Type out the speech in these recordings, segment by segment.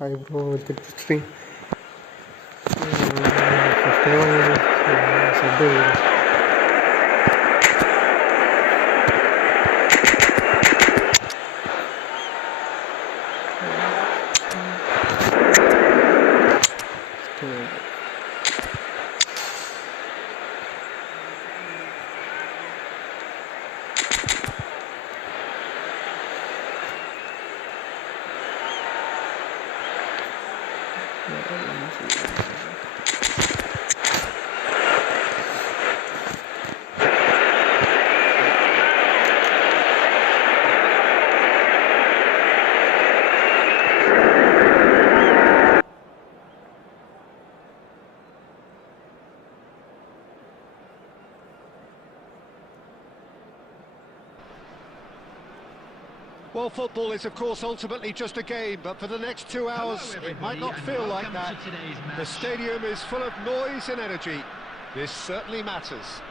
Eyebrow with the screen. First time Well, football is, of course, ultimately just a game, but for the next 2 hours, it might not feel like that. The stadium is full of noise and energy. This certainly matters.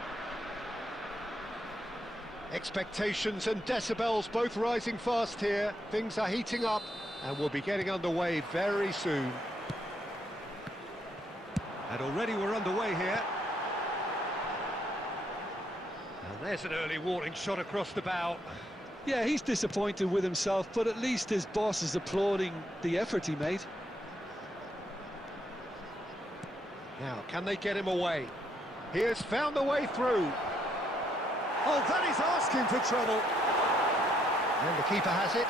Expectations and decibels both rising fast here. Things are heating up, and we'll be getting underway very soon. And already we're underway here. And there's an early warning shot across the bow. Yeah, he's disappointed with himself, but at least his boss is applauding the effort he made. Now, can they get him away? He has found the way through. Oh, that is asking for trouble. And the keeper has it.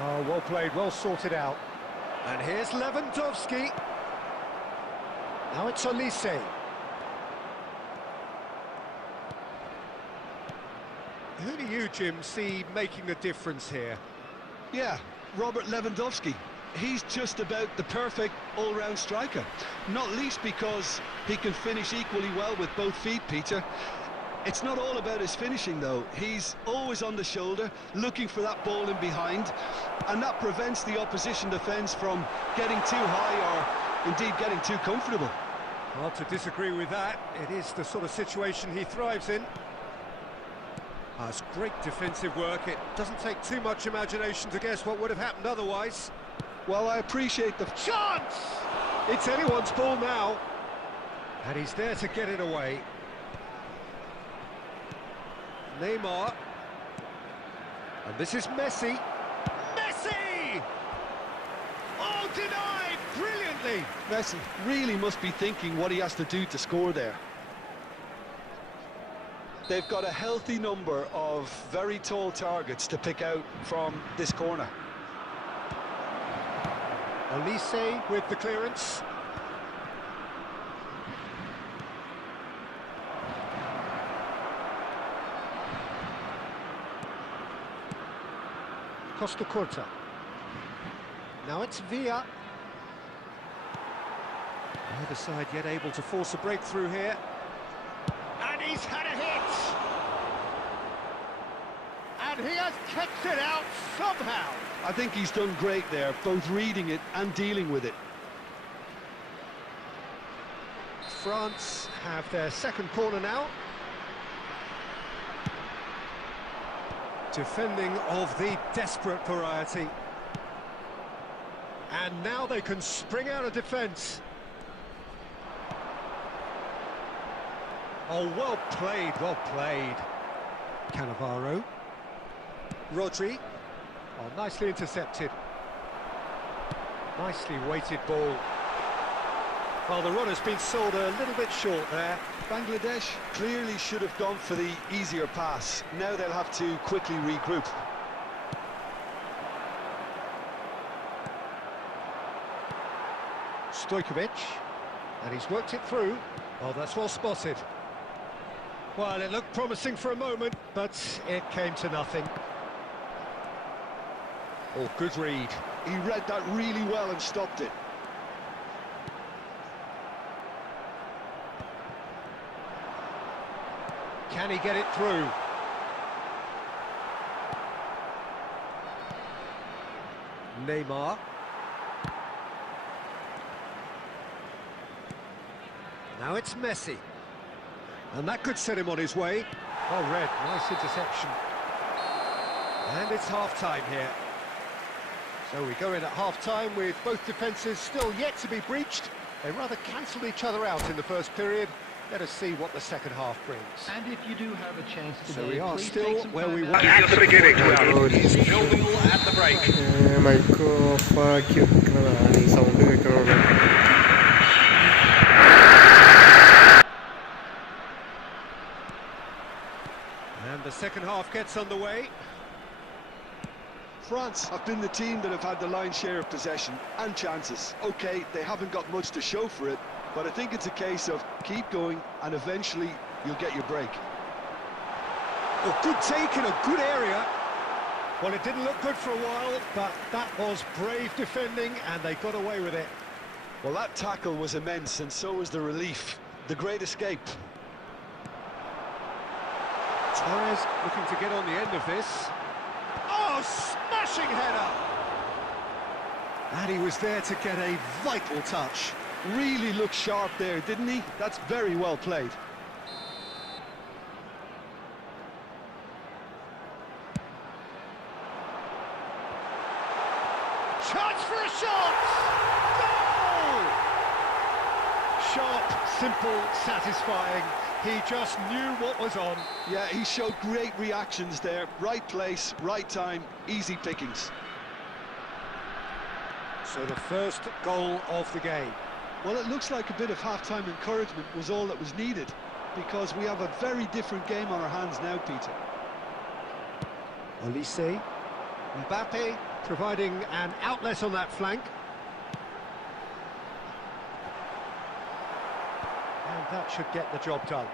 Oh, well played, well sorted out. And here's Lewandowski. Now it's Olise. Who do you, Jim, see making the difference here? Yeah, Robert Lewandowski. He's just about the perfect all-round striker. Not least because he can finish equally well with both feet, Peter. It's not all about his finishing, though. He's always on the shoulder, looking for that ball in behind, and that prevents the opposition defence from getting too high or indeed getting too comfortable. Hard to disagree with that. It is the sort of situation he thrives in. It's great defensive work. It doesn't take too much imagination to guess what would have happened otherwise. Well, I appreciate the chance! It's anyone's ball now. And he's there to get it away. Neymar. And this is Messi. Messi! Oh, denied brilliantly. Messi really must be thinking what he has to do to score there. They've got a healthy number of very tall targets to pick out from this corner. Olise with the clearance. Costa Curta. Now it's Villa. Neither side yet able to force a breakthrough here. And he's had a hit! And he has kept it out somehow! I think he's done great there, both reading it and dealing with it. France have their second corner now. Defending of the desperate variety. And now they can spring out of defence. Oh, well played, well played. Cannavaro. Rodri. Oh, nicely intercepted. Nicely weighted ball. Well, the runner's been sold a little bit short there. Bangladesh clearly should have gone for the easier pass. Now they'll have to quickly regroup. Stojkovic. And he's worked it through. Oh, that's well spotted. Well, it looked promising for a moment, but it came to nothing. Oh, good read. He read that really well and stopped it. Can he get it through? Neymar. Now it's Messi. And that could set him on his way. Oh, red, nice interception. And it's half-time here. So we go in at half-time with both defences still yet to be breached. They rather cancelled each other out in the first period. Let us see what the second half brings. And if you do have a chance today, so we are please still take some where time we out. were At the beginning, Sorry. at the break. Mic ഓഫാക്കി വെക്കുന്നതാണ് ഈ sound കേൾക്കണോണ്ട്. And the second half gets underway. France have been the team that have had the lion's share of possession and chances. Okay, they haven't got much to show for it, but I think it's a case of keep going and eventually you'll get your break. Oh, good take in a good area. Well, it didn't look good for a while, but that was brave defending and they got away with it. Well, that tackle was immense and so was the relief. The great escape. Torres looking to get on the end of this. Oh, smashing header! And he was there to get a vital touch. Really looked sharp there, didn't he? That's very well played. Chance for a shot! Goal! Sharp, simple, satisfying. He just knew what was on. Yeah, he showed great reactions there. Right place, right time, easy pickings. So the first goal of the game. Well, it looks like a bit of half-time encouragement was all that was needed, because we have a very different game on our hands now, Peter. Olise. Mbappe providing an outlet on that flank. And that should get the job done.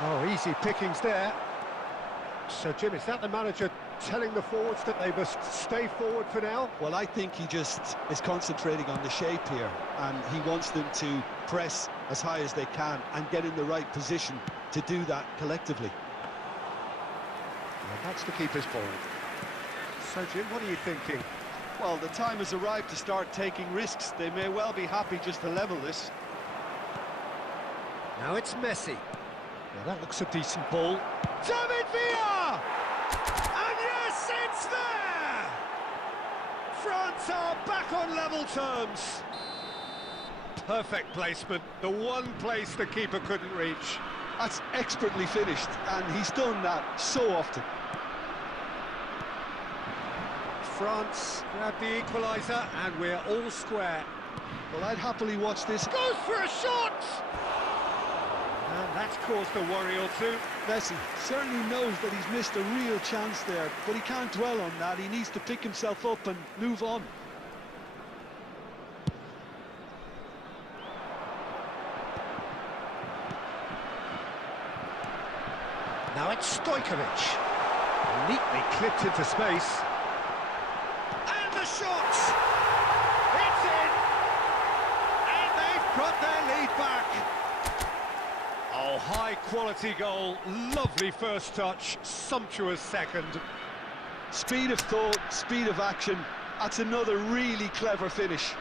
Oh, easy pickings there. So, Jim, is that the manager telling the forwards that they must stay forward for now? Well, I think he just is concentrating on the shape here, and he wants them to press as high as they can and get in the right position to do that collectively. And that's the keeper's ball. So, Jim, what are you thinking? Well, the time has arrived to start taking risks. They may well be happy just to level this. Now it's Messi. Now that looks a decent ball. David Villa! And yes, it's there! France are back on level terms. Perfect placement, the one place the keeper couldn't reach. That's expertly finished, and he's done that so often. France grab the equaliser, and we're all square. Well, I'd happily watch this. Goes for a shot! And that's caused a worry or two. Messi certainly knows that he's missed a real chance there, but he can't dwell on that. He needs to pick himself up and move on. Now it's Stojkovic. Neatly clipped into space. And the shot! It's in! And they've got their lead back. Oh, high-quality goal. Lovely first touch. Sumptuous second. Speed of thought, speed of action. That's another really clever finish.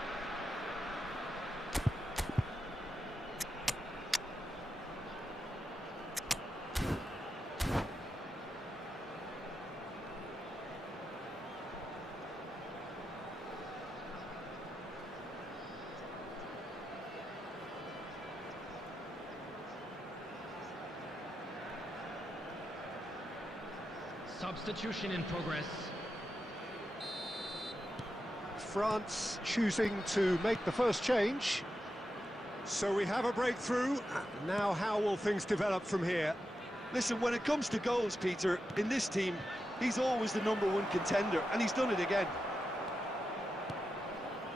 Substitution in progress. France choosing to make the first change. So we have a breakthrough. Now how will things develop from here? Listen, when it comes to goals, Peter, in this team, he's always the #1 contender, and he's done it again.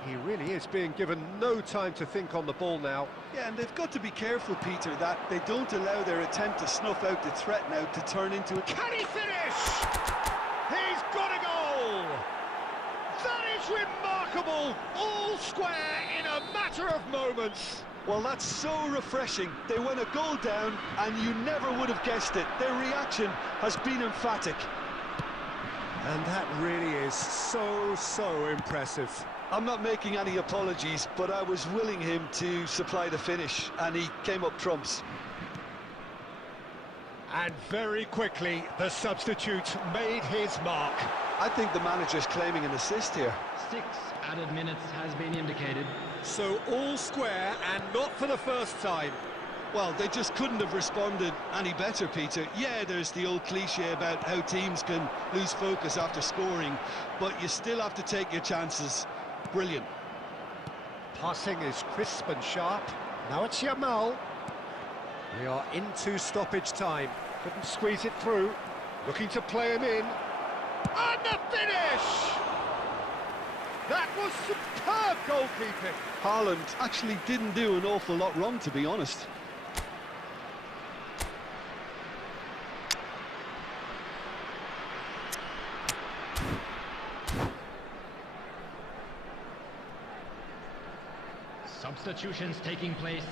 He really is being given no time to think on the ball now. Yeah, and they've got to be careful, Peter, that they don't allow their attempt to snuff out the threat now to turn into a... Can he finish? He's got a goal! That is remarkable! All square in a matter of moments. Well, that's so refreshing. They went a goal down, and you never would have guessed it. Their reaction has been emphatic. And that really is so impressive. I'm not making any apologies, but I was willing him to supply the finish, and he came up trumps. And very quickly, the substitute made his mark. I think the manager's claiming an assist here. 6 added minutes has been indicated. So all square, and not for the first time. Well, they just couldn't have responded any better, Peter. Yeah, there's the old cliche about how teams can lose focus after scoring, but you still have to take your chances. Brilliant. Passing is crisp and sharp. Now it's Yamal. We are into stoppage time. Couldn't squeeze it through. Looking to play him in. And the finish! That was superb goalkeeping. Haaland actually didn't do an awful lot wrong, to be honest. Substitutions taking place.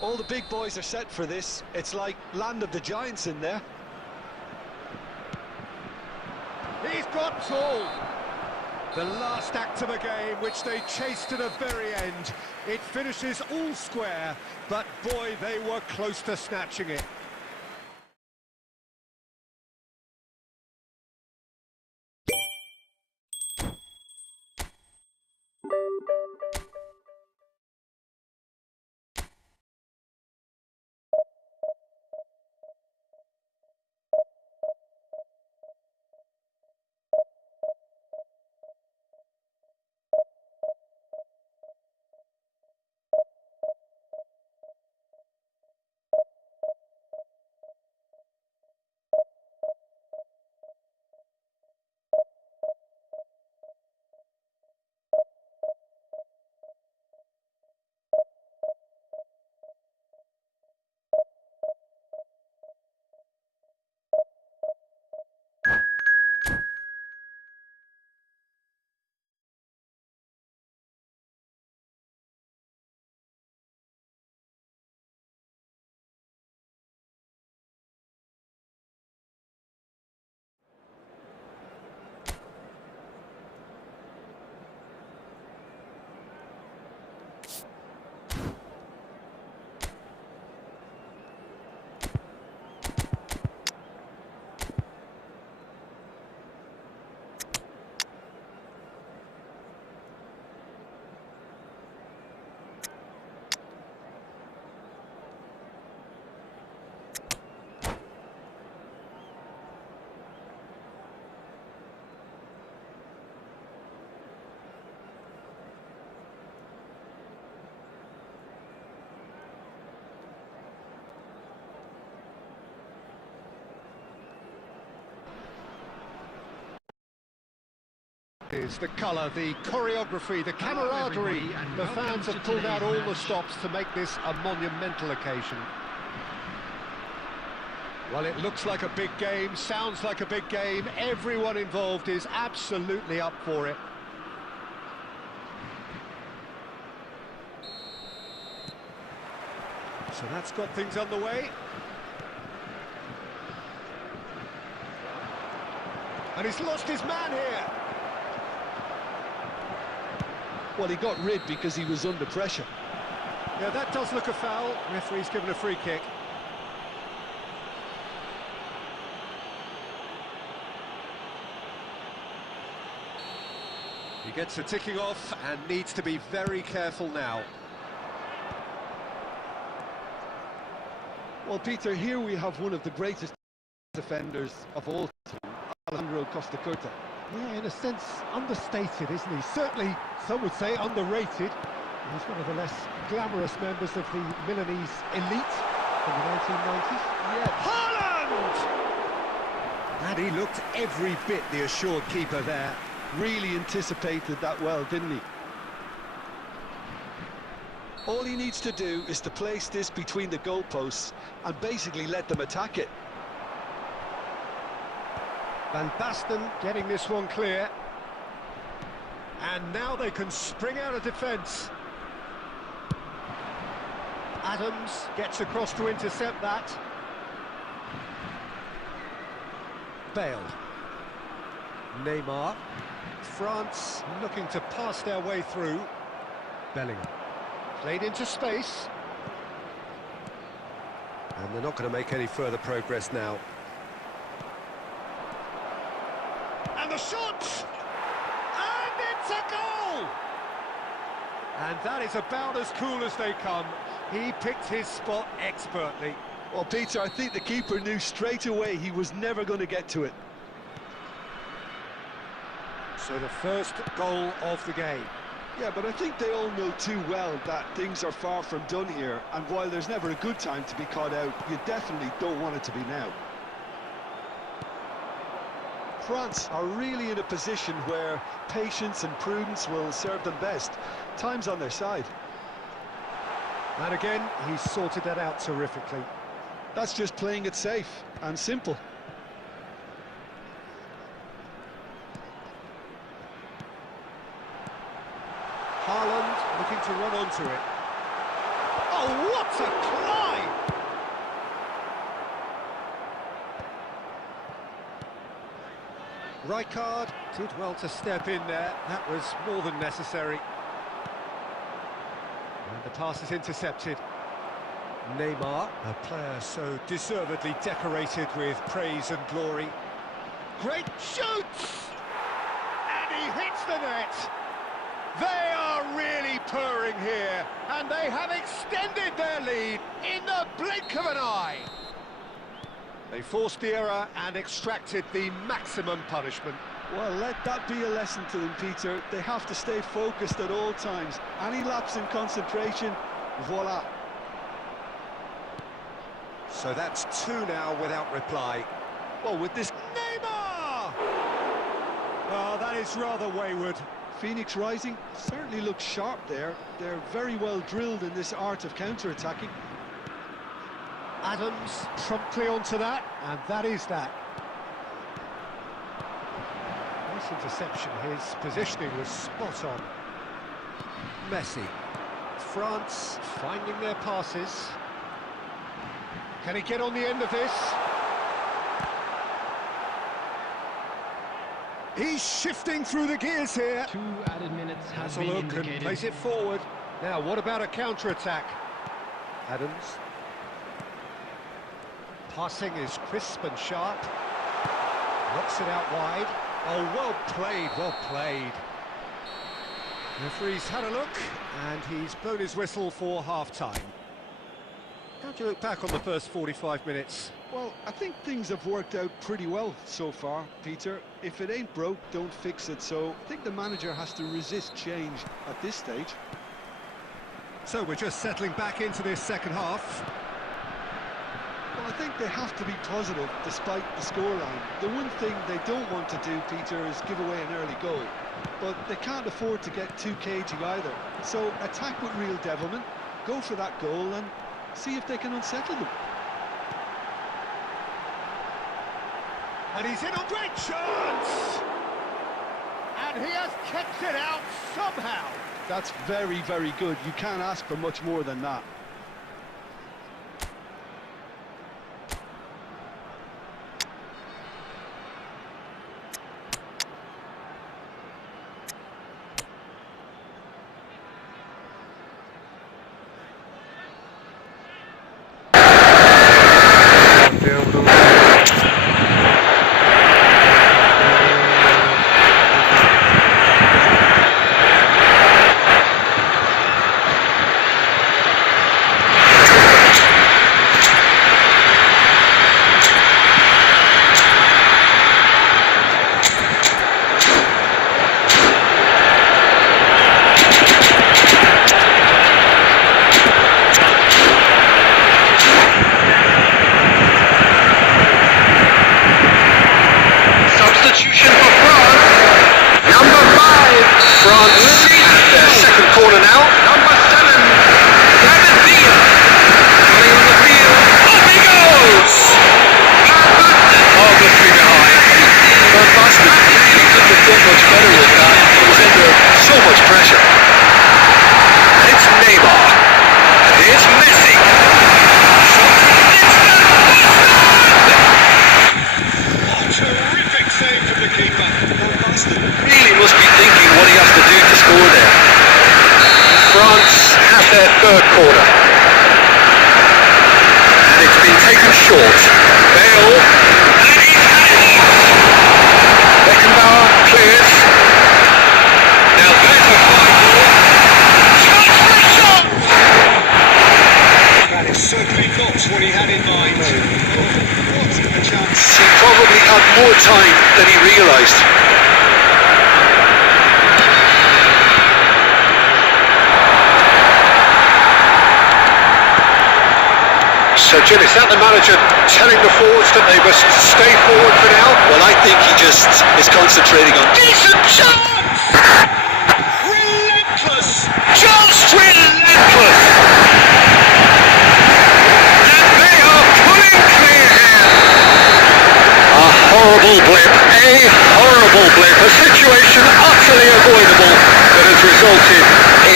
All the big boys are set for this. It's like Land of the Giants in there. He's got tall. The last act of a game, which they chased to the very end. It finishes all square, but boy, they were close to snatching it. Is the colour, the choreography, the camaraderie. everybody, and The welcome fans to have pulled out all today's the match. stops to make this a monumental occasion. Well, it looks like a big game, sounds like a big game. Everyone involved is absolutely up for it. So that's got things underway. And he's lost his man here. Well, he got rid because he was under pressure. Yeah, that does look a foul. Referee's given a free kick. He gets a ticking off and needs to be very careful now. Well, Peter, here we have one of the greatest defenders of all time, Alejandro Costa Curta. Yeah, in a sense, understated, isn't he? Certainly, some would say underrated. He's one of the less glamorous members of the Milanese elite from the 1990s. Yeah. Haaland! And he looked every bit the assured keeper there. Really anticipated that well, didn't he? All he needs to do is to place this between the goalposts and basically let them attack it. Van Basten getting this one clear. And now they can spring out of defence. Adams gets across to intercept that. Bale. Neymar. France looking to pass their way through. Bellingham. Played into space. And they're not going to make any further progress now. And the shot! And it's a goal! And that is about as cool as they come. He picked his spot expertly. Well, Peter, I think the keeper knew straight away he was never going to get to it. So the first goal of the game. Yeah, but I think they all know too well that things are far from done here, and while there's never a good time to be caught out, you definitely don't want it to be now. France are really in a position where patience and prudence will serve them best. Time's on their side. And again, he's sorted that out terrifically. That's just playing it safe and simple. Haaland looking to run onto it. Oh, what a climb! Rijkaard did well to step in there. That was more than necessary. And the pass is intercepted. Neymar, a player so deservedly decorated with praise and glory. Great shoots! And he hits the net! They are really purring here, and they have extended their lead in the blink of an eye. They forced the error and extracted the maximum punishment. Well, let that be a lesson to them, Peter. They have to stay focused at all times. Any lapse in concentration, voila. So that's two now without reply. Well, with this Neymar! Oh, that is rather wayward. Phoenix Rising certainly looks sharp there. They're very well drilled in this art of counter-attacking. Adams promptly onto that, and that is that. Nice interception, his positioning was spot on. Messi. France finding their passes. Can he get on the end of this? He's shifting through the gears here. 2 added minutes has Has a been look and indicated. plays it forward. Now, what about a counter-attack? Adams. Passing is crisp and sharp. Knocks it out wide. Oh, well played, well played. Referee's had a look, and he's blown his whistle for half-time. How do you look back on the first 45 minutes? Well, I think things have worked out pretty well so far, Peter. If it ain't broke, don't fix it. So I think the manager has to resist change at this stage. So we're just settling back into this second half. Well, I think they have to be positive despite the scoreline. The one thing they don't want to do, Peter, is give away an early goal. but they can't afford to get too cagey either. So attack with real devilment, go for that goal and see if they can unsettle them. And he's in a great chance! And he has kept it out somehow. That's very, very good. You can't ask for much more than that. Really must be thinking what he has to do to score there. France have their third quarter. And it's been taken short. Bale, and he's had it! Beckenbauer clears. Now there's a fine ball. Shots for a shot! That is certainly not what he had in mind. What a chance. He probably had more time than he realised. So Jim, is that the manager telling the forwards that they must stay forward for now? Well, I think he just is concentrating on decent chance! Relentless! Just relentless! And they are pulling clear here! A horrible blip, a situation utterly avoidable that has resulted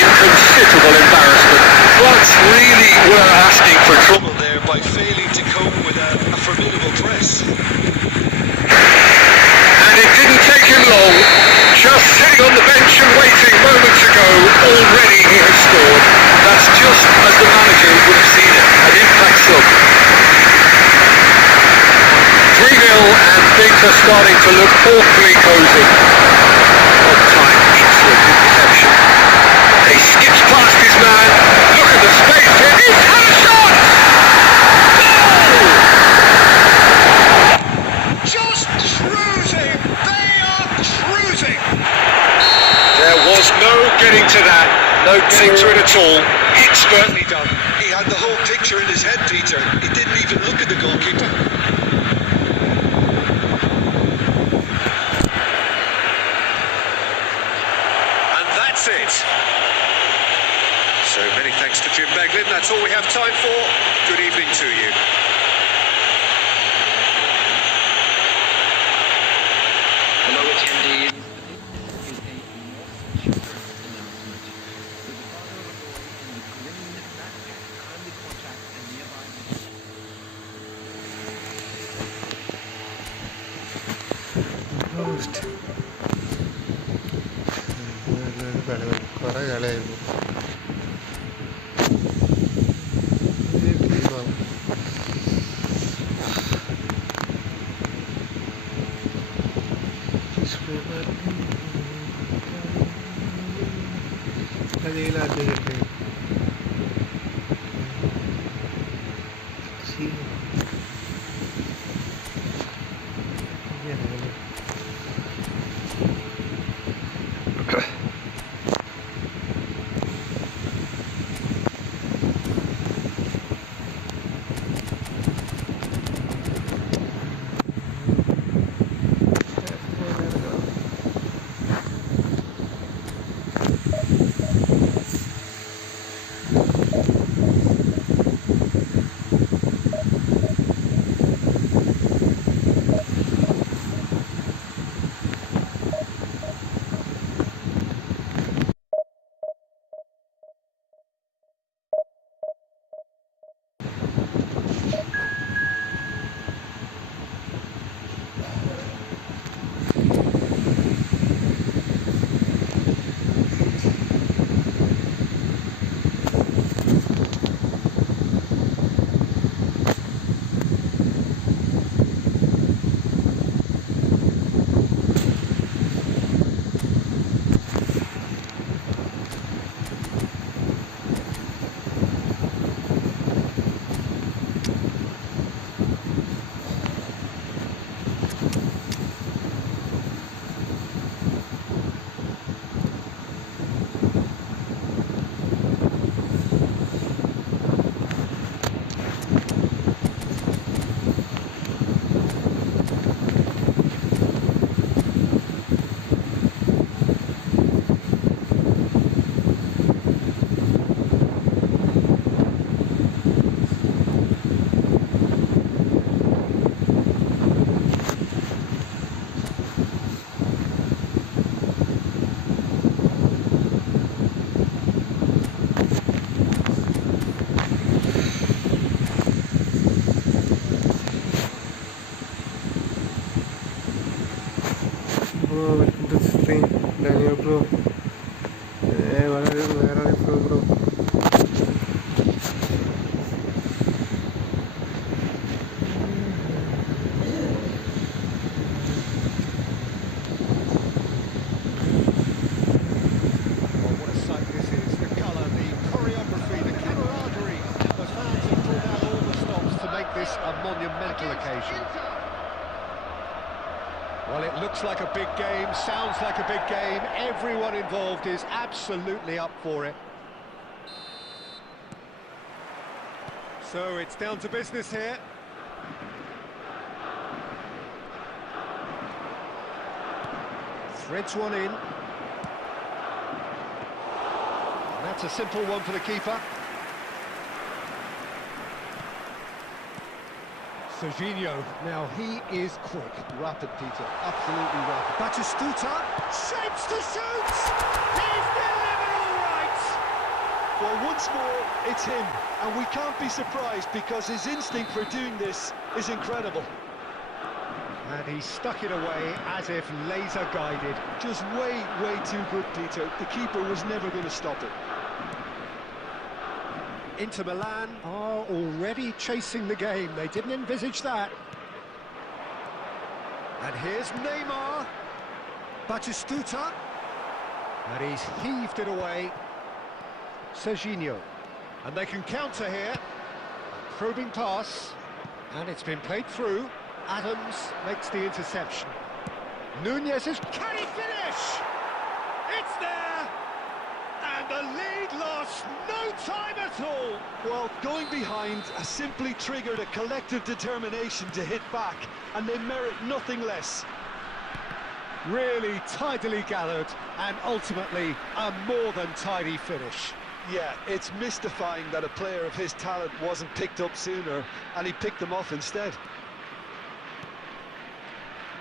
in considerable embarrassment. France really were asking for trouble there by failing to cope with a formidable press. And it didn't take him long. Just sitting on the bench and waiting moments ago, already he has scored. That's just as the manager would have seen it, an impact sub. 3-0 and things are starting to look awfully cosy. On time, excellent interception. He skips past his man. Look at the space here. He's had a shot! Goal! Just cruising. They are cruising. There was no getting to that. No getting to it at all. Expertly done. He had the whole picture in his head, Peter. He didn't even look at the goalkeeper. That's it. So many thanks to Jim Beglin. That's all we have time for. Good evening to you. Hello attendees. കുറെ കളിയായിരുന്നു. Bro വളരെ വേറെ bro Well, it looks like a big game, sounds like a big game. Everyone involved is absolutely up for it. So it's down to business here. Threads one in. And that's a simple one for the keeper. Serginho, now he is quick. Rapid, Peter, absolutely rapid. Batistuta shapes to shoot! He's delivered all right! Well, once more, it's him, and we can't be surprised because his instinct for doing this is incredible. And he stuck it away as if laser guided. Just way, way too good, Peter. The keeper was never going to stop it. Inter Milan are already chasing the game. They didn't envisage that. And here's Neymar. Batistuta. And he's heaved it away. Serginho. And they can counter here. Probing pass. And it's been played through. Adams makes the interception. Nunez is... Can he finish? It's there! And the lead lost no time at all. Well, going behind has simply triggered a collective determination to hit back, and they merit nothing less. Really tidily gathered, and ultimately a more than tidy finish. Yeah, it's mystifying that a player of his talent wasn't picked up sooner, and he picked them off instead.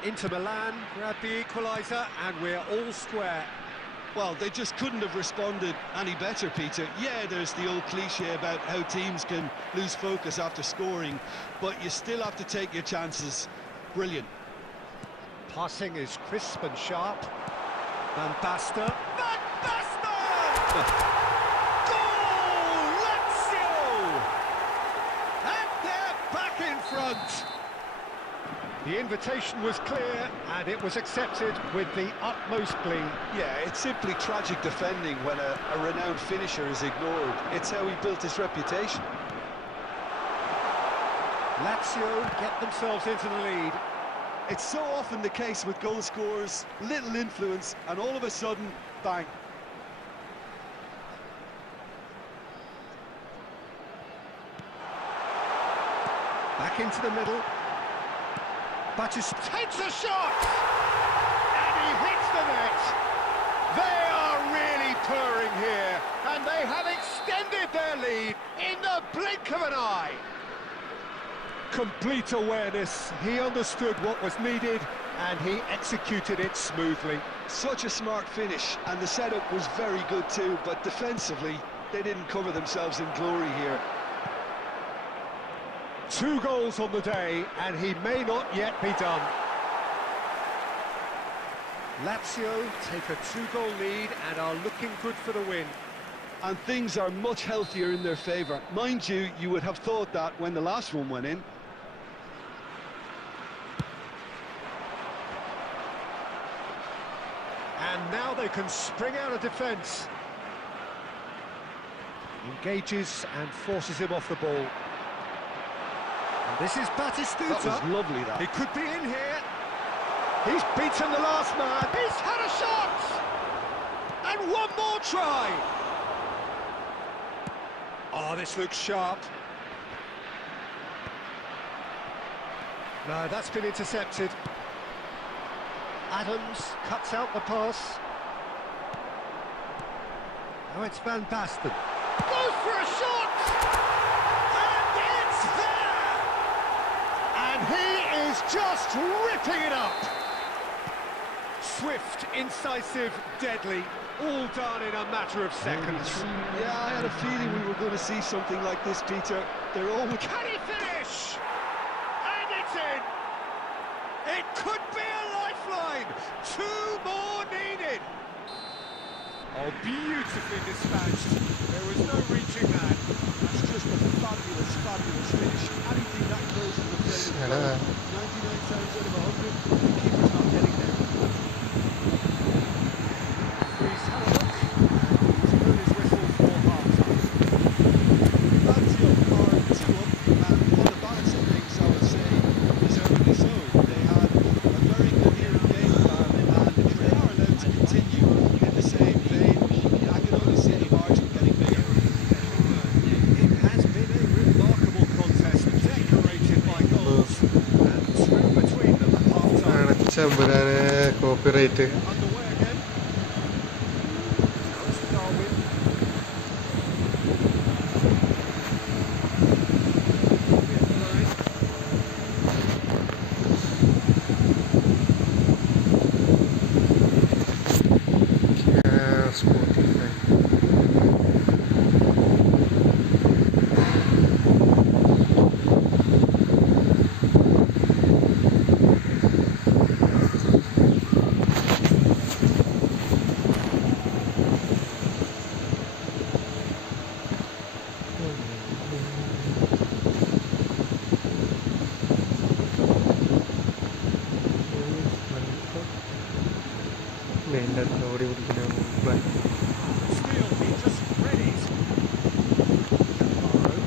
Inter Milan grab the equaliser, and we're all square. Well, they just couldn't have responded any better, Peter. Yeah, there's the old cliche about how teams can lose focus after scoring, but you still have to take your chances. Brilliant. Passing is crisp and sharp. Van Basten. Van Basten! Goal! Lazio! And they're back in front. The invitation was clear, and it was accepted with the utmost glee. Yeah, it's simply tragic defending when a renowned finisher is ignored. It's how he built his reputation. Lazio get themselves into the lead. It's so often the case with goal scorers, little influence, and all of a sudden, bang. Back into the middle. Batist takes a shot! And he hits the net! They are really purring here, and they have extended their lead in the blink of an eye. Complete awareness, he understood what was needed, and he executed it smoothly. Such a smart finish, and the setup was very good too, but defensively, they didn't cover themselves in glory here. 2 goals on the day, and he may not yet be done. Lazio take a 2-goal lead and are looking good for the win. And things are much healthier in their favour. Mind you, you would have thought that when the last one went in. And now they can spring out of defence. Engages and forces him off the ball. This is Batistuta. That was lovely, that. He could be in here. He's beaten the last man. He's had a shot! And one more try. Oh, this looks sharp. No, that's been intercepted. Adams cuts out the pass. Now it's Van Basten. Goes for a shot! And it's there! And he is just ripping it up! Swift, incisive, deadly, all done in a matter of seconds. Yeah, I had a feeling we were going to see something like this, Peter. They're all... Can he finish? And it's in! It could be a lifeline! 2 more needed! Oh, beautifully dispatched. There was no reaching that. That's just a fabulous, fabulous finish. Anything that close to the frame of goal, 99 times out of 100, the keeper's not getting there. He's had a look. He's blown his whistle for half-time. Lazio are 2 up, and on the balance of things, I would say, deservedly so. They had a very coherent game plan, and if they are allowed to continue in the same vein, I can only see the margin getting bigger. It has been a remarkable contest, decorated by goals, and 2 between them at half-time. അടച്ചമ്പുരാനെ copyright Underway again. Now it's Darwin. It's line. Spotify മെയിൻ്റെ ഓടി പിടിക്കുന്ന Still, he just readies. Cannavaro.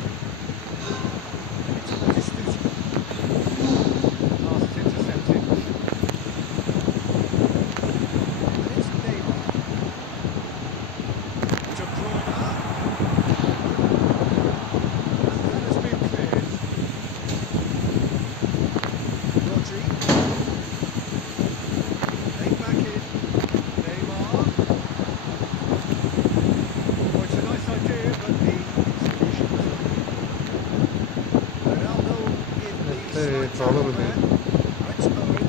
It's a distance. Pass is intercepted. And it's Neymar. De Bruyne. And that has been cleared. Rodri. Played back in. Neymar. Oh, it's a nice idea, but the execution was wrong. Ronaldo in the Hey, slight problem tackle with there. Now it's Owen.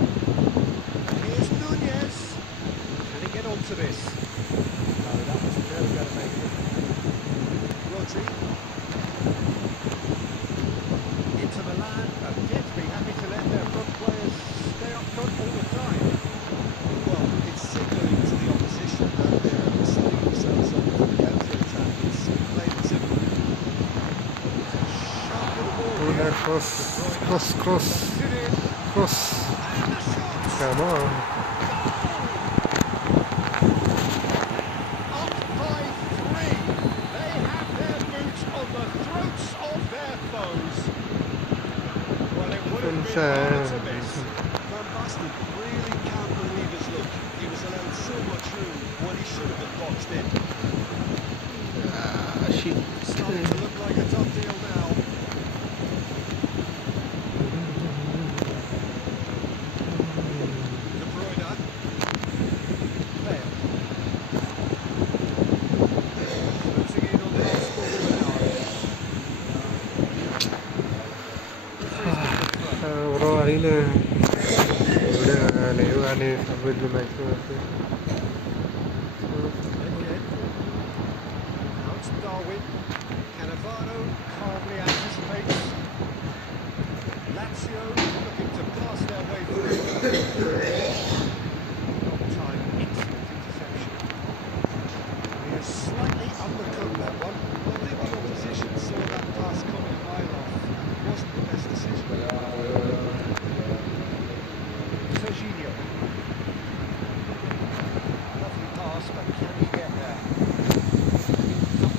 Here's Nunez. Can he get onto this? No, that was never going to make it. Rodri. Into Milan appear to be happy to let their front players stay up front all the time. Well, it's signalling to the opposition that they're setting themselves up for the counter-attack. It's plain and simple. Sharp little ball here. Cross cross cross It in. Cross And the shot! Come on Up by 3. They have their boots on the throats of their foes. Well, it would have been hard to miss. Van Basten really can't believe his luck. He was allowed so much room when he should have been boxed in. It's starting to look like a done deal now. De Bruyne. Bale. Closing in on the last ball now. Bro അറിയില്ല ഇവിടെ live ആണ് submit maximum Again. Now it's Darwin. Cannavaro calmly anticipates. Lazio looking to pass their way through. Long-time excellent interception. He has slightly undercut that one. I think the opposition saw that pass coming a mile off. It wasn't the best decision. Serginho. Lovely pass, but can he get there?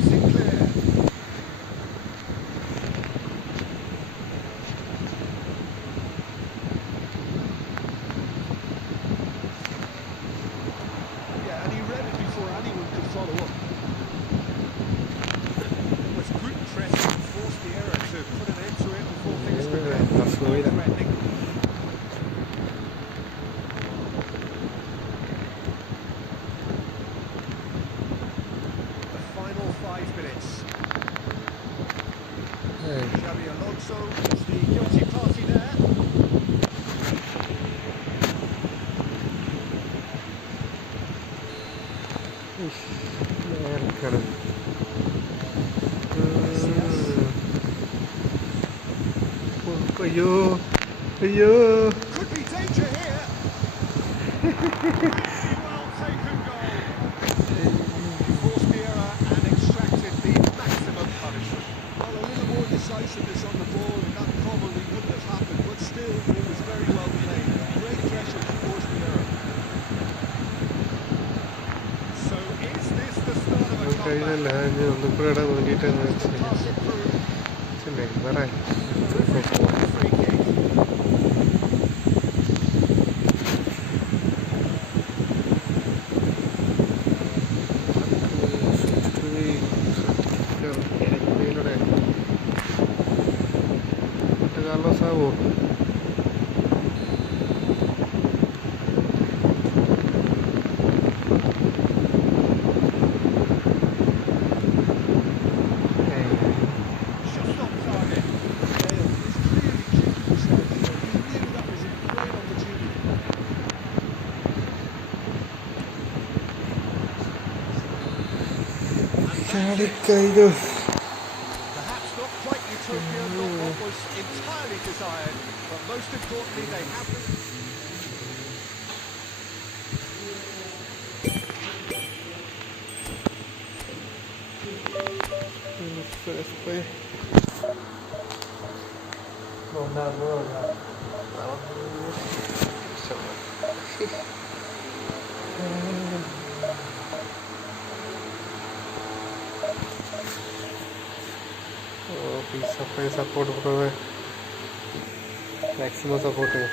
Sinclair. Yeah, and he read it before anyone could follow up. It was good pressing, forced the error to put an end to it before things could get that's more right. threatening. The final 5 minutes. Xabi Alonso is the guilty party there. അയ്യോ അയ്യോ Could be danger here. Really well taken goal. അല്ല ഞാൻ ഒന്നും കൂടെ ഇടാൻ വേണ്ടിയിട്ട് നെയ്മറേ Free kick. Carlos Savo. Shot on target. Bale is clearly keeping himself here. He knew that was a great opportunity. Perhaps not quite utopia, not what was entirely desired, but most importantly, they have the... support bro, maximum support है.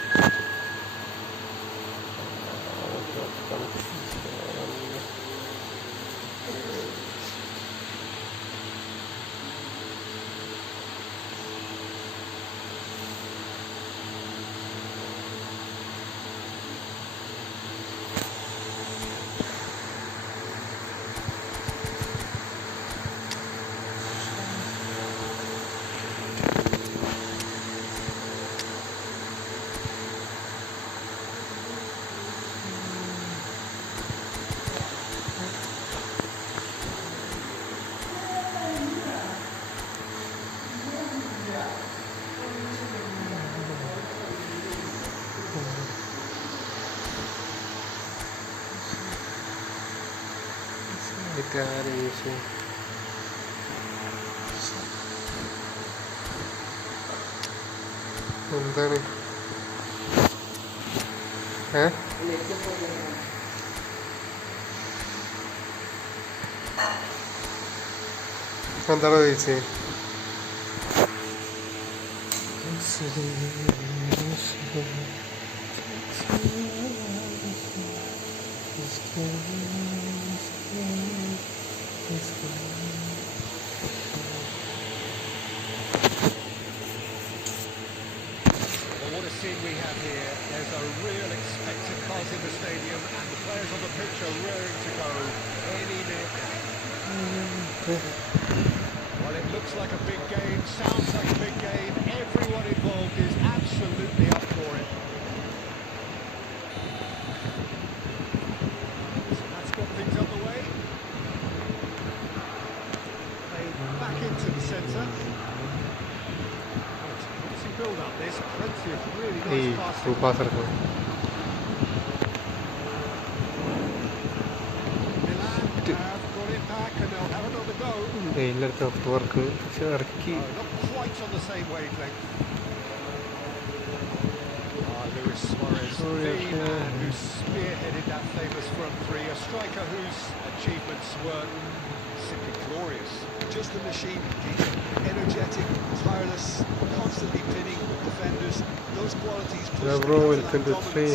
എന്താണ് എന്താണോ ചോദിച്ചേ? What a scene we have here. There's a real expectant buzz in the stadium and the players on the pitch are raring to go any minute now. Well, it looks like a big game, sounds like a big game. Everyone involved is absolutely up for it. So that's got things underway. Played back into the centre. Build up, there's plenty of really nice passing. pass എടുക്കും. Milan have got it back and they'll have another go. വെയിലെടുത്ത work ഇറക്കി. Not quite on the same wavelength. Luis Suarez, the man who spearheaded that famous front three, a striker whose achievements were simply glorious. Just a machine, energetic, tireless, constantly pinning defenders. Those qualities push Yeah, the bro, Catalan welcome to dominance three.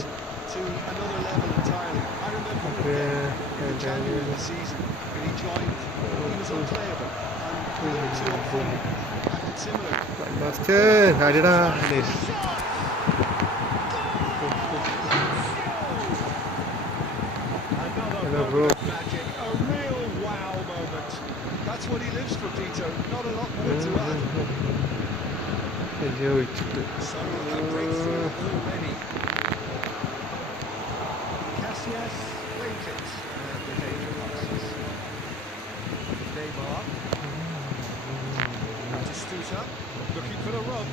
to another level entirely. I remember him in January of the season when he joined. He was unplayable, and the other two up front acted similar. അടിടാ. Another bro. moment of magic, a real wow moment. That's what he lives for, Peter. Not a lot more to add. ചോദിച്ചിട്ട് So a breakthrough already. Casillas wins it, and the danger passes. Neymar. To Stuta, looking for the run.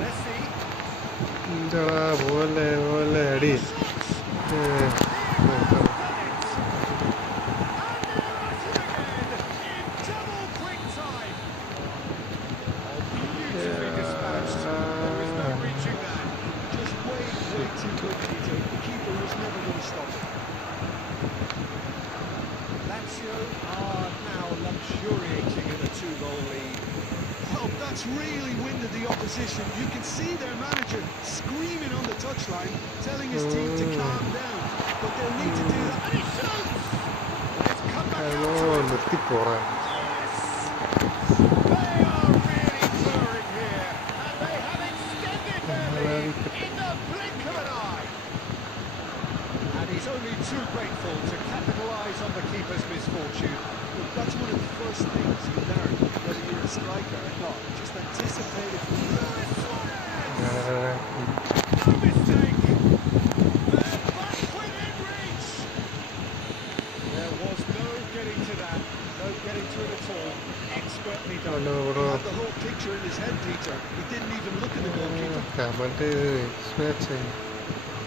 Messi. എന്താടാ പോലെ അടി. That's really winded the opposition. You can see their manager screaming on the touchline, telling his team to calm down. But they'll need to do that. And he shoots! It's come back out to him. നിർത്തിപ്പോറാ They are really touring here, and they have extended their lead in the blink of an eye. And he's only too grateful to capitalise on the keeper's misfortune. Look, that's one of the first things you learn, whether you're a striker or not. Just anticipate it. Luis Suarez! No mistake! They're back within reach! There was no getting to that, no getting to it at all. Expertly done. no He bro had the whole picture in his head, Peter. He didn't even look at the goalkeeper. Comment സ്മാച്ച്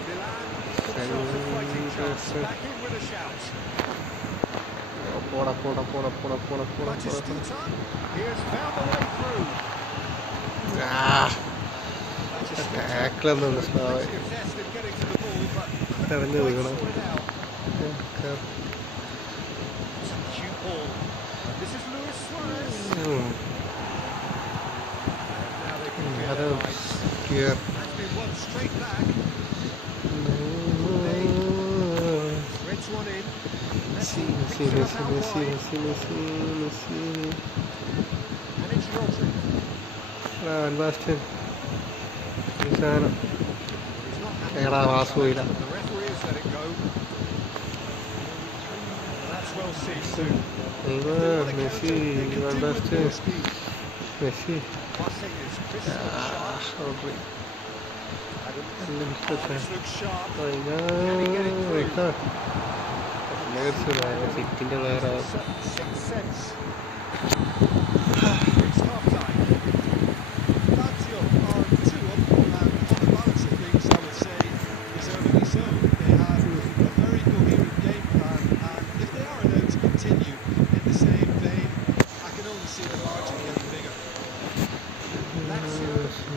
Milan puts off a fighting chance, back in with a shout. പോടാ പോടാ പോടാ പോടാ പോടാ പോടാ Batistuta, he has found the way through. ടാക്കിളൊന്നും സ്ലാവ് Plenty of zest in getting to the ball, but തെരഞ്ഞു couldn't വീണം quite sort it out. It's a cute ball. This is Luis Suarez. And now they can realise. That's been won straight back. Threads one in. Messi picks it up out wide. And it's Rodri. Sebastian He's not happy. എടാ വാസുവില്ല The referee has let it go. That's well seen too. Messi Sebastian Messi Passing is crystal sharp. This looks sharp. സിറ്റിന്റെ വേറെ Sixth sense. It's half time. Lazio are 2 up, and on the balance of things, I would say, deservedly so. They have a very coherent game plan, and if they are allowed to continue in the same vein, I can only see the margin getting bigger. Lazio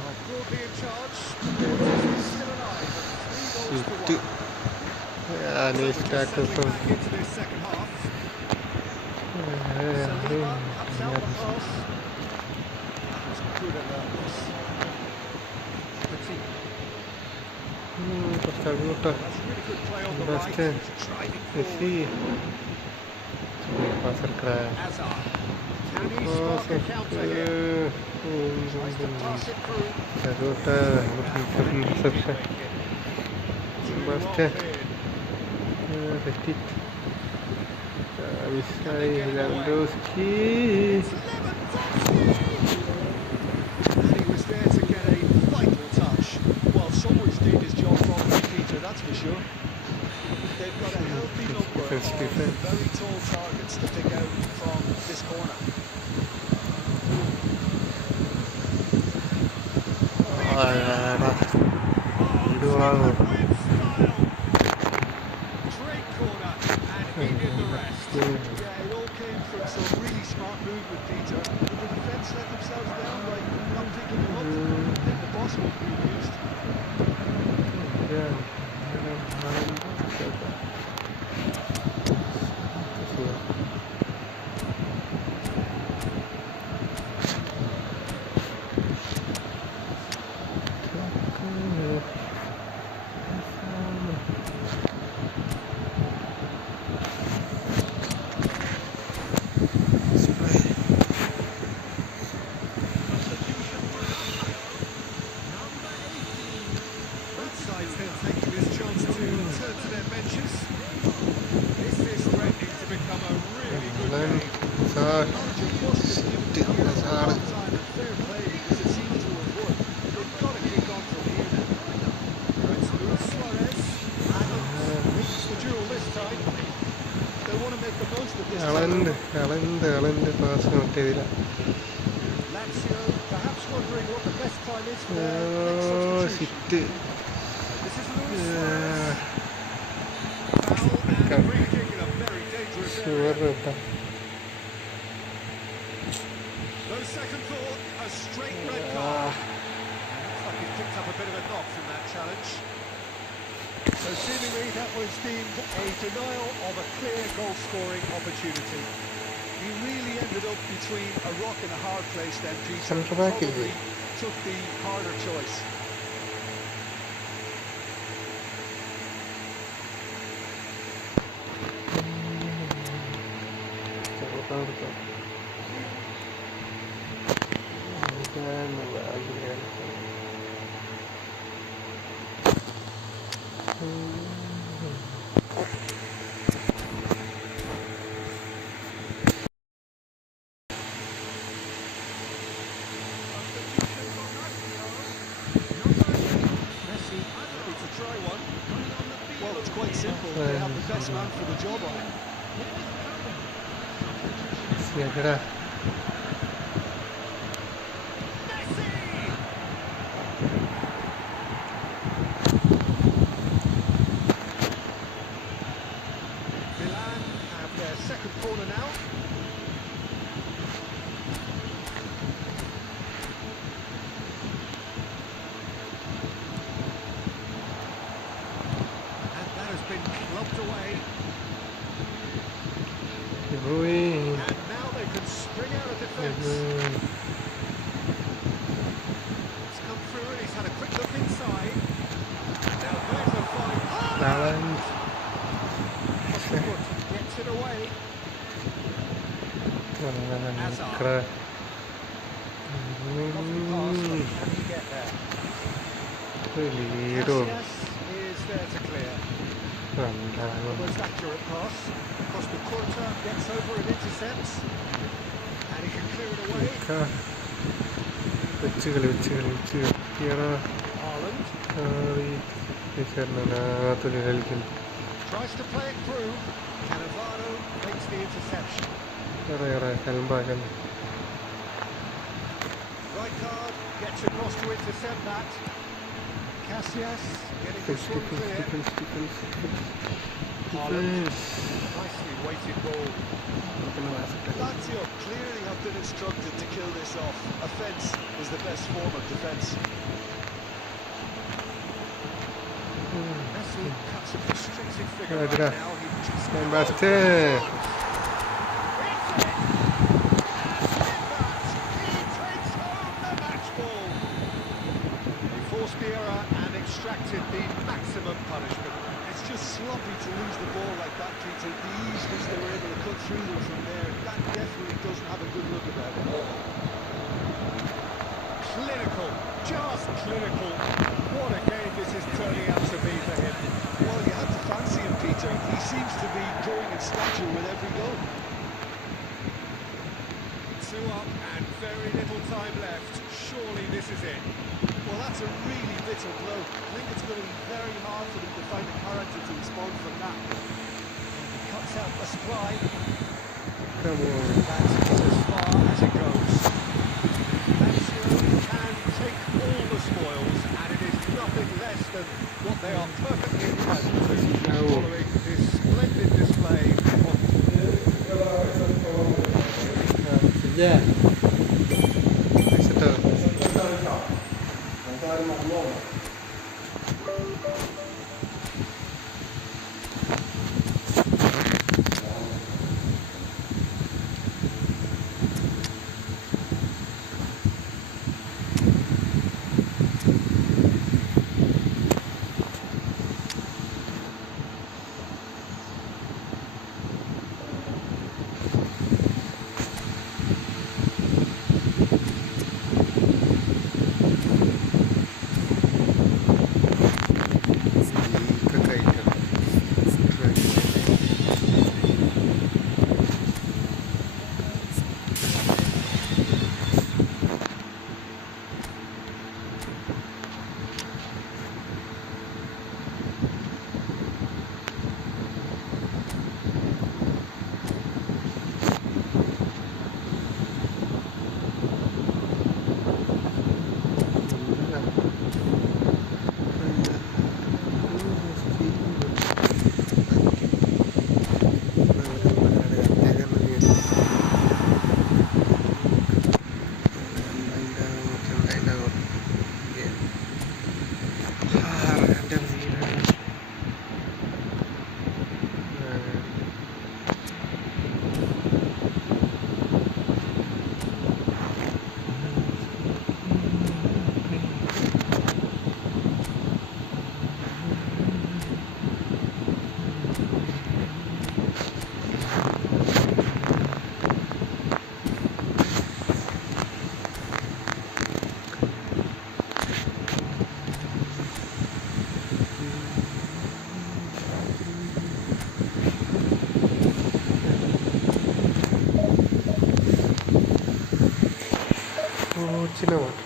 are broadly in charge. They're still alive, and 3 goals to 1. Settling back into this second half. Saliba cuts out the pass. That was good at that pass. Petit. That's really good play on the right. Driving forward. Hazard. Can he spark a counter here? Tries to pass it through. Sebastian Petit Lewandowski And he was there to get a vital touch. Well, someone's did his job properly, Peter, that's for sure. They've got a healthy number of very tall targets to pick out from this corner. Great corner, and in the rest. Yeah, it all came from some really smart movement, Peter. But the defence let themselves down by not picking him up. I think the boss will be used. Both sides then taking this chance to turn to their benches. This is threatening to become a really good game. Manager must have given the players a hard time and fair play because it seems to have worked. They've got to kick on from here now. It's Luis Suarez. And It's the duel this time. They want to make the most of this. കളണ്ട് pass note ചെയ്തില്ല Lazio perhaps wondering what the best time is for their next substitution. Sit This is Luis Suarez. Foul and free kick in a very dangerous area. കേട്ടോ No second thought, a straight red card. Looks like he's picked up a bit of a knock from that challenge. So seemingly that was deemed a denial of a clear goal-scoring opportunity. He really ended up between a rock and a hard place then, Peter. Centre back Probably took the harder choice. Messi, happy to try one. Well, it's quite simple. They have the best man for the job on it. ശരിടാ Milan have their second corner now. And that has been clubbed away. പോയി And now they can spring out of defence. It's come through and he's had a quick look inside. Now there's a fine. Balance. Gets it away. നിക്കറ Lovely pass, but can he get there? Lido Casillas is there to clear. Most accurate pass. Costa Curta gets over and intercepts. And he can clear it away. വെച്ച് കളിക്കടാ Haaland കളിക്കുന്നു tries to play it through. Cannavaro makes the interception. കൽമ്പാക്കുന്നു Right card gets across to intercept that. Casillas getting this one clear. Haaland, nicely weighted ball. Lazio clearly have been instructed to kill this off. Offence is the best form of defence. Messi cuts a restricted figure Yeah, right yeah. now. He just Basket. He takes home the match ball. He forced the error and extracted the maximum punishment. It's just sloppy to lose the ball like that, Peter. The ease which they were able to cut through them from there, that definitely doesn't have a good look about it. Clinical, just clinical. What a game this is turning out to be for him. Well, you have to fancy him, Peter. He seems to be growing in stature with every goal. 2 up and very little time left. Surely this is it. Well, that's a really bitter blow. I think it's going to be very hard for them to find the character to respond from that. He cuts out the supply. Come on. That's as far as it goes. Lazio can take all the spoils, and it is nothing less than what they are perfectly entitled to following this splendid display on Yeah. Exeter. చిన్న మాట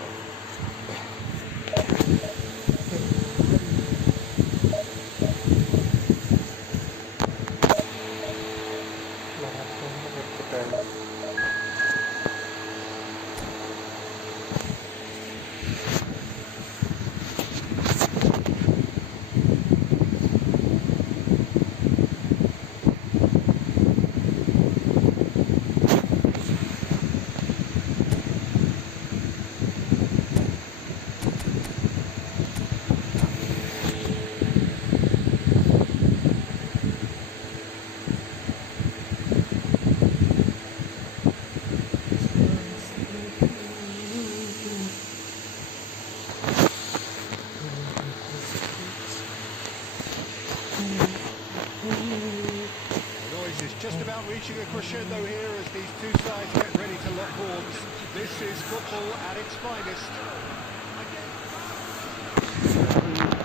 Just about reaching a crescendo here as these two sides get ready to lock horns. This is football at its finest.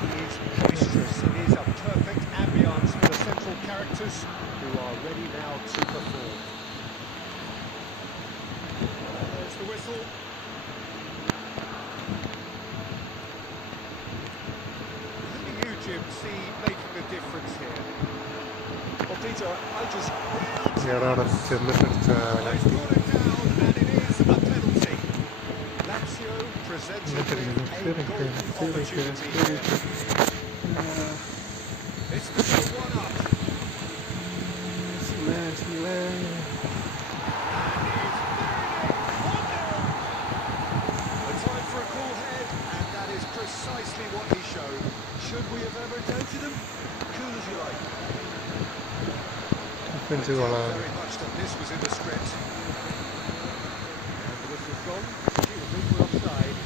It is boisterous. It is a perfect ambience for the central characters who are ready now to perform. There's the whistle. Who do you, Jim, see making a difference here? Well, Peter, I just... ഞാനവിടെ ചെന്നിട്ടടിച്ച They've brought it down, and it is a penalty. Lazio presented with a golden opportunity here. It's still 1-up. The time for a cool head, and that is precisely what he showed. Should we have ever doubted him? Cool as you like. Defence കൊള്ളാം Very much that this was in the script. And the whistle's gone. He will think we're offside.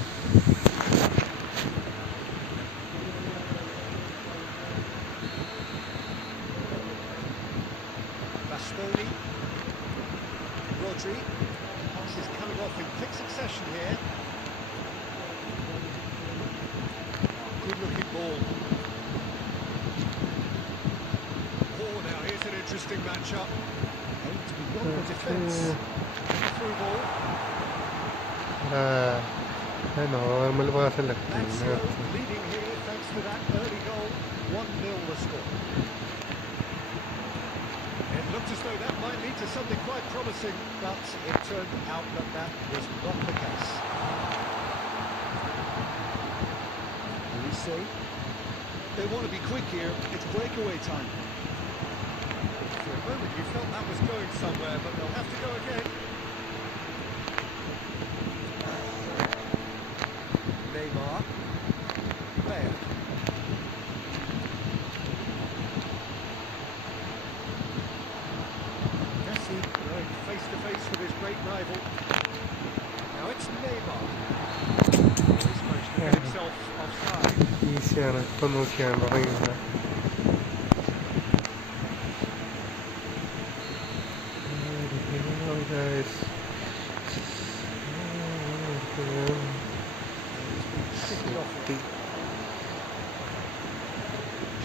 Bastoni. Rodri. Passes coming off in quick succession here. Good looking ball. Oh, now here's an interesting matchup. Aimed beyond the defence. Through ball. Normal പാസല്ല Lazio leading here thanks to that early goal. 1-0 the score. It looked as though that might lead to something quite promising, but it turned out that that was not the case. Elise. They want to be quick here. It's breakaway time. For a moment you felt that was going somewhere, but they'll have to go again. Neymar. Bayer. Messi going face to face with his great rival. Now it's Neymar. He's managed to get himself offside. ഈസിയാണ് ഇപ്പം നോക്കിയാണ് തുടങ്ങിയത്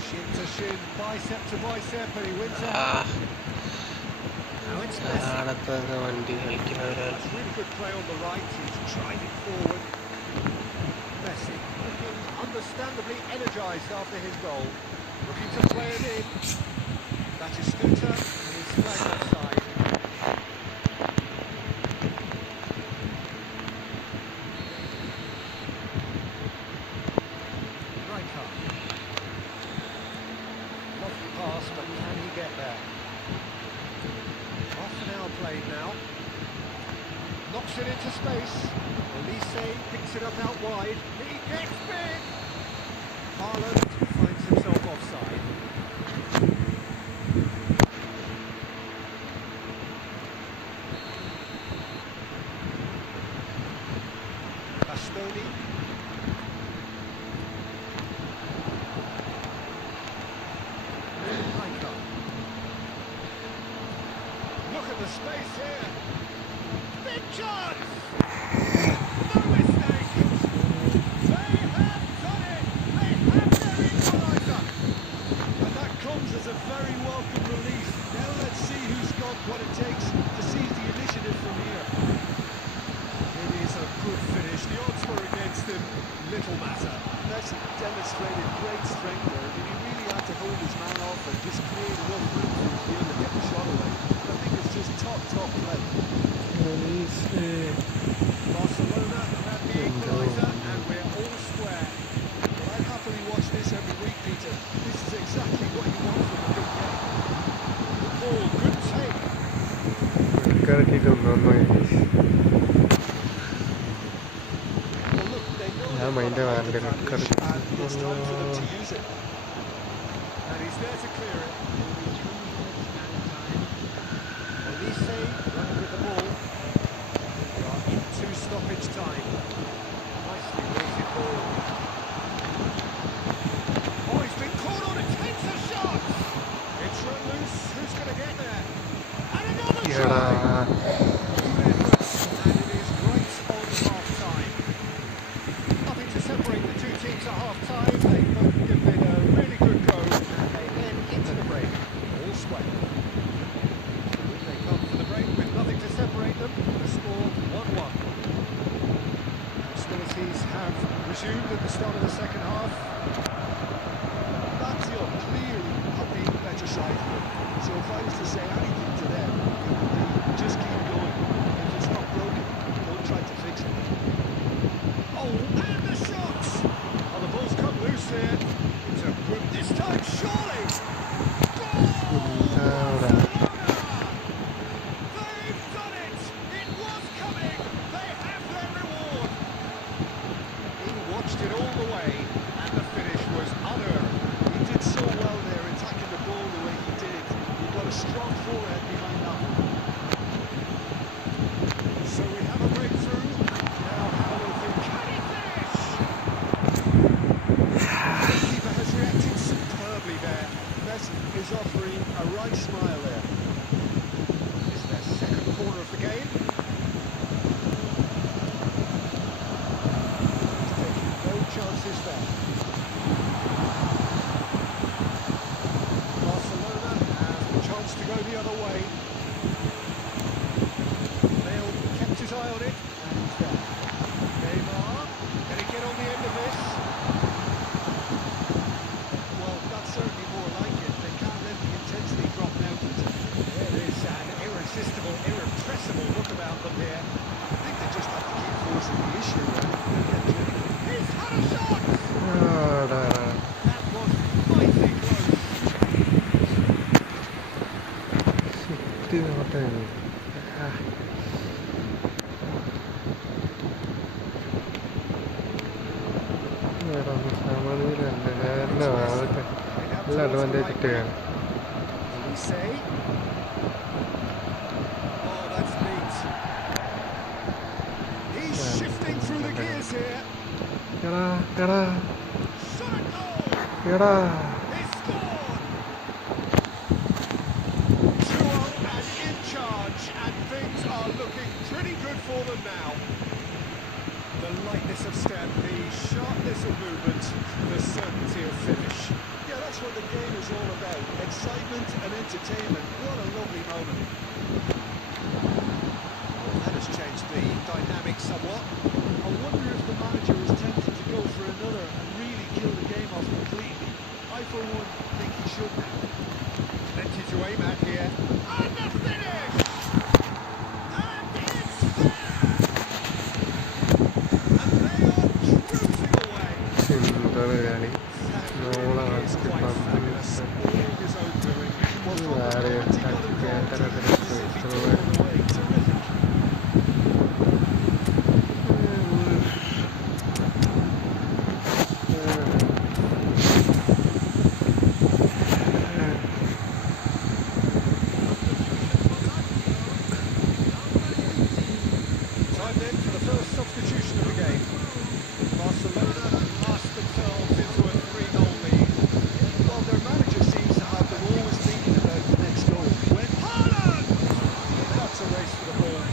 Shin to shin, bicep to bicep, and he wins it. Now it's Messi. അടുത്തൊക്കെ വണ്ടി കളിക്കുന്നവരാണ് That's really good play on the right. He's driving forward. Messi looking understandably energised after his goal. Looking to play it in. That is Stuta, and he's flagged offside. Rijkaard. Lovely pass, but can he get there? Half an hour played now. Knocks it into space. Elise picks it up out wide. He gets big! Haaland finds himself offside. Bastoni. Rijkaard. Look at the space here. Big chance! No mistake! They have done it! They have their equaliser! And that comes as a very welcome release. Now let's see who's got what it takes to seize the initiative from here. It is a good finish. The mind the Got a red advantage, card. and it's time for them to use it. And he's there to clear it. Elise running with the ball. We are into stoppage time. Nicely weighted ball. Oh, he's been caught on it, takes a shot! It's run loose, who's going to get there? And another try! Good efforts, and it is right on half-time. Nothing to separate the two teams at half-time. They both give it a really good go, and they head into the break. All sway. They come for the break with nothing to separate them. The score 1-1. Hostilities have resumed at the start of the second half. Lazio clearly have been the better side here. So if I was to say anything to them, it would be just keep going. If it's not broken, don't try to fix it. Oh, and the shots! Oh, the ball's come loose here. It's a good this time, surely! Goal! They've done it! It was coming! They have their reward! He watched it all the way, and the finish was unearned. He did so well there, attacking the ball the way he did. He got a strong forehead behind that one. So we have a breakthrough. Now how will they can he finish? The keeper has reacted superbly there. Messi is offering a right smile there. It's their second corner of the game. He's taking no chances there. Barcelona has the chance to go the other way. Bale kept his eye on it, and he's there. Neymar, can he get on the end of this? Well, that's certainly more like it. They can't let the intensity drop now. There is an irresistible, irrepressible look about them here. I think they just have to keep forcing the issue. He's had a shot! Ah, That was mighty close. Elise. Oh, that's neat. He's shifting through the gears here. Shot goal! He scored! 2-0 and in charge, and things are looking pretty good for them now. The lightness of step, the sharpness of movement, the certainty of finish. Yeah, that's what the game is all about. Excitement and entertainment. What a lovely moment. Well, that has changed the dynamic somewhat. I wonder if the manager is tempted to go for another and really kill the game off completely. I, for one, think he should now. Plenty to aim at here. And the finish! And it's there! And they are cruising away. It's quite fabulous. All his own doing. Well, from the moment he got involved, he looked as if he took all the way. Terrific. Time then for the first substitution of the game. Barcelona cast themselves into a 3-0 lead. Well, their manager seems to have them always thinking about the next goal. When Haaland! That's a race for the ball.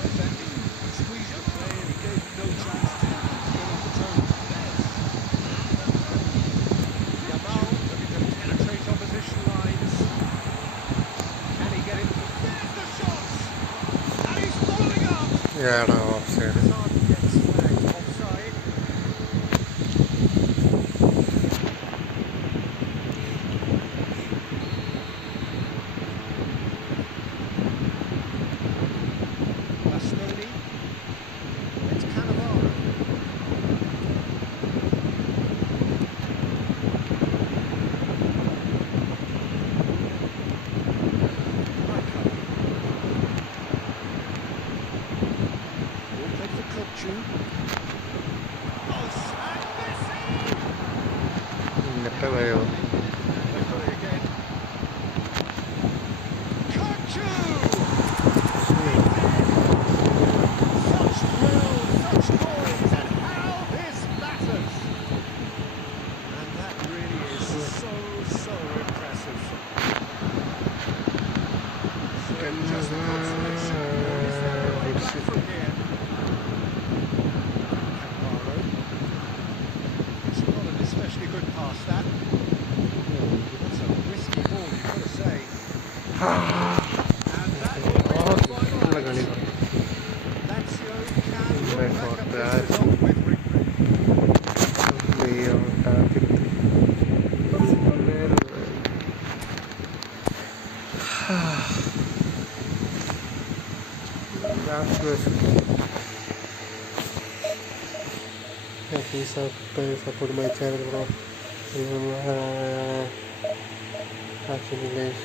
Defending, he squeezed the play and he gave him no chance to get on the turn. Yamal looking to penetrate opposition lines. Can he get it? There's the shots! And he's following up! offside. Saaf gets flagged offside. Bastoni. It's Cannavaro. Ball played for Just the consolation. Is there a way back from here? Cannavaro. It's not an especially good pass, that. That's a risky ball, you've got to say. And that will be the final act. Lazio can look back at this result with regret. Please support my channel, bro. Actually, guys.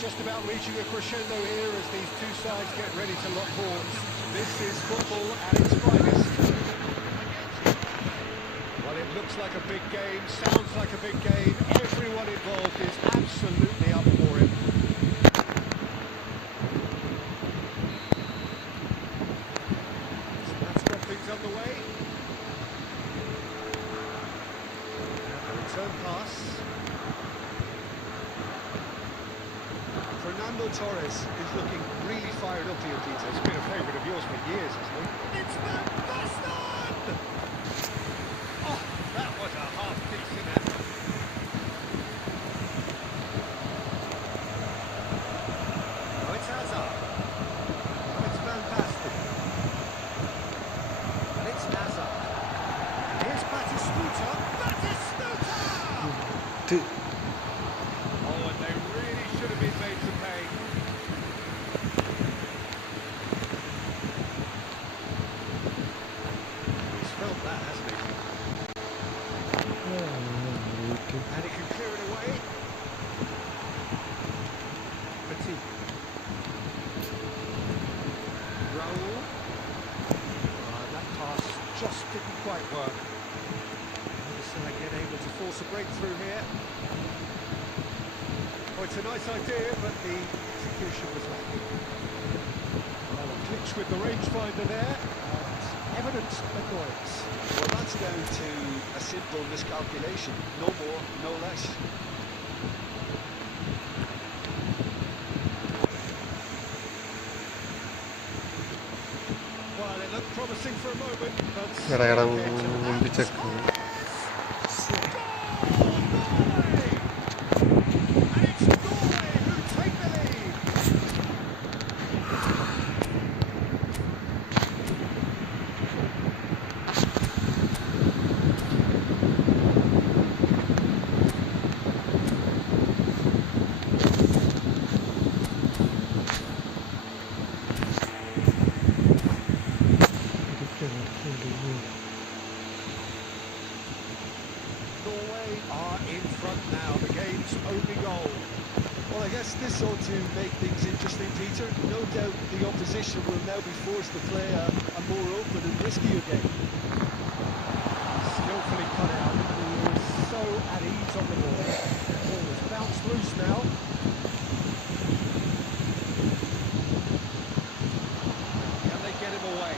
Just about reaching a crescendo here as these two sides get ready to lock horns. This is football at its finest. Well, it looks like a big game, sounds like a big game. Everyone involved is absolutely up for it. So that's got things underway. And the return pass. Fernando Torres is looking really fired up here, Peter. He's been a favourite of yours for years, hasn't he? It's Van Basten! Oh, that was a half-decent effort. Oh, it's Hazard. Oh, it's Van Basten. And it's Hazard. And here's Batistuta. Batistuta! Oh, and they really should have been made to pay. He's felt that, hasn't he? And he can clear it away. Petit. Raul. That pass just didn't quite work. So again, able to force a breakthrough here. Oh, it's a nice idea, but the execution was lacking. Well, a glitch with the rangefinder there. Evidence annoyance. Well, that's down to a simple miscalculation. No more, no less. Well, it looked promising for a moment, but... make things interesting, Peter. No doubt the opposition will now be forced to play a more open and riskier game. Skillfully cut out. He was so at ease on the ball. The ball has bounced loose now. Can they get him away?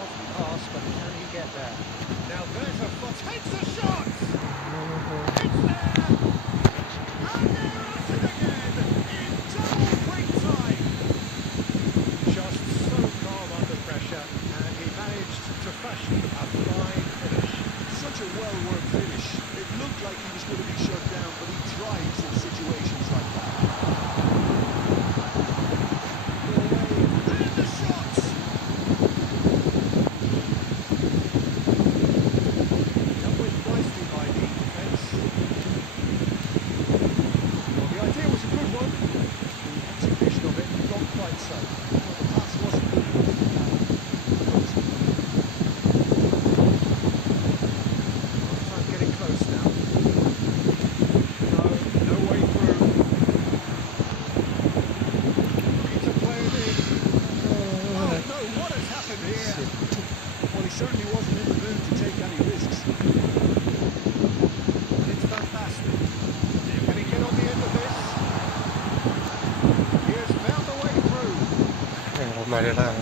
Lovely pass, but can he get there? Now there's a foot. Takes a shot! It's there! And they're at it again in double quick time. Just so calm under pressure, and he managed to fashion a fine finish. Such a well-worked finish. It looked like he was going to be shut down, but he thrives in situations like that. And the shots! Dealt with nicely by the defence. Well, the idea was a good one. The execution of it not quite so. Well, the pass wasn't good enough. Front getting close now. No way through. Looking to play it in. Oh no, what has happened here? Well, he certainly wasn't in the mood to take any risks. And it's fantastic. Can he get on the end of this? He has found a way through. ผมมาเดี๋ยวล่าง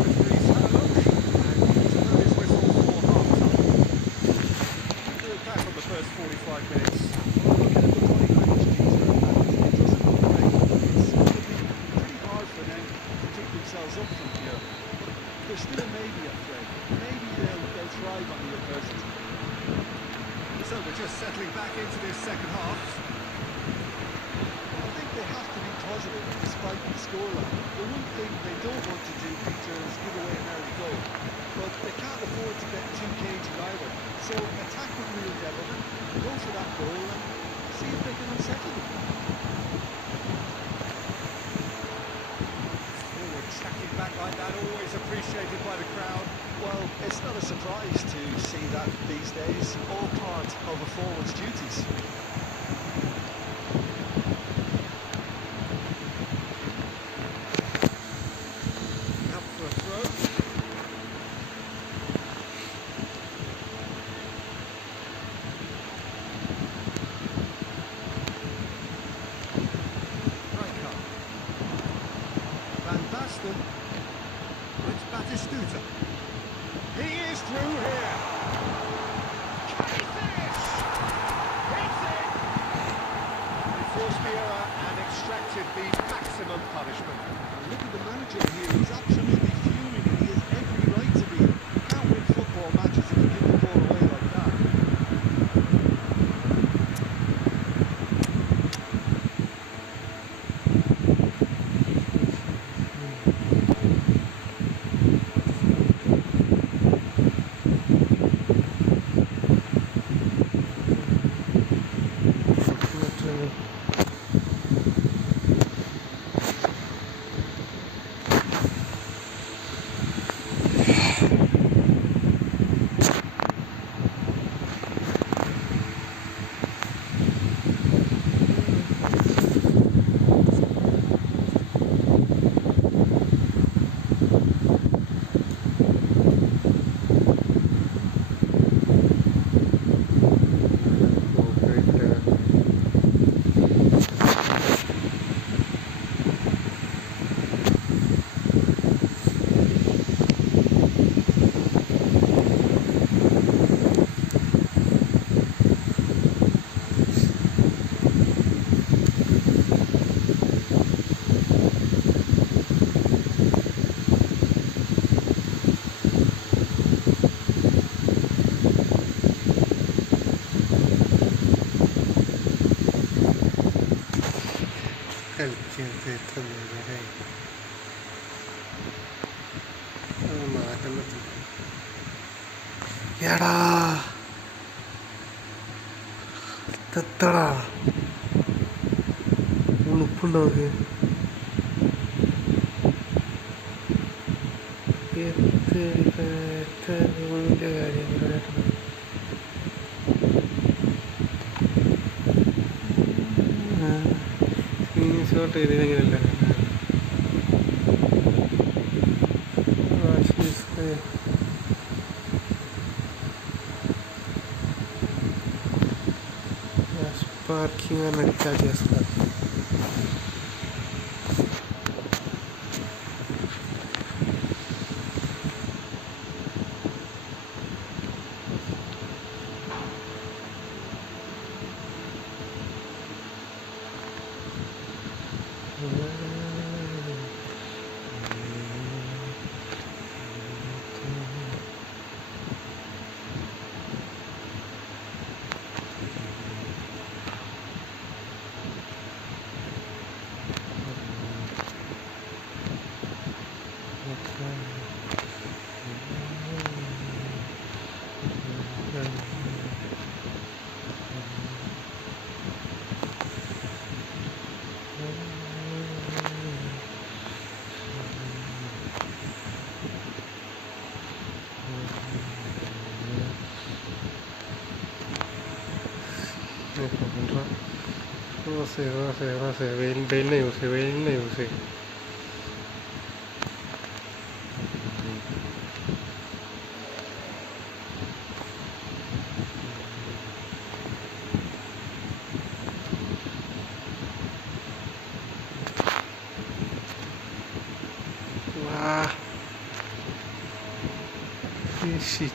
Referee's had a look, and he's blown his whistle for half-time. We look back on the first 45 minutes. Well, looking at the body language, Peter, and it doesn't look great. It's going to be pretty hard for them to pick themselves up from here. But there's still a maybe at play. Maybe they'll thrive on the adversity. So we're just settling back into this second half. I think they have to be positive despite the scoreline. The one thing they don't want to do, Peter, is give away an early goal. But they can't afford to get too cagey either. So attack with real devilment, go for that goal and see if they can unsettle them. Forward tracking back like that, always appreciated by the crowd. Well, it's not a surprise to see that these days, all part of a forward's duties. Out for a throw. Rijkaard. Van Basten. It's Batistuta. He is through here. Can he finish? It's it! He forced the error and extracted the maximum punishment. Look at the manager here, he's absolutely fuming and he has every right to be. You can't win football matches if you give the ball away like that. എടാ ഇതെത്തടാ ഉളുപ്പുണ്ടാവുക കാര്യങ്ങളായിട്ട് shot ഇതിനെങ്ങനെയല്ല parking नक्का చేస్తారు No sé, veilne use. Wah. Shit.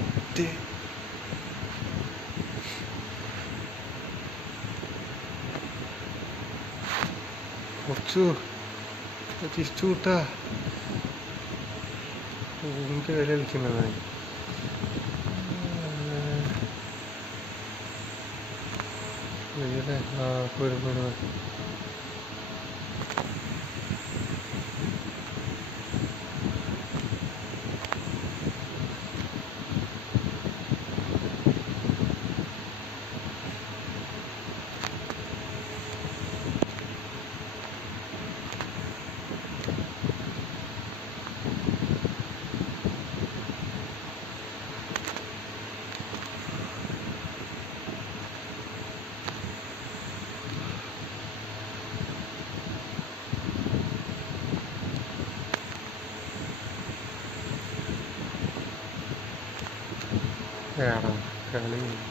കുറച്ചു തിരിച്ചുകൂട്ടാ എനിക്ക് വില കളിക്കുന്നതാണ് പോരും കളി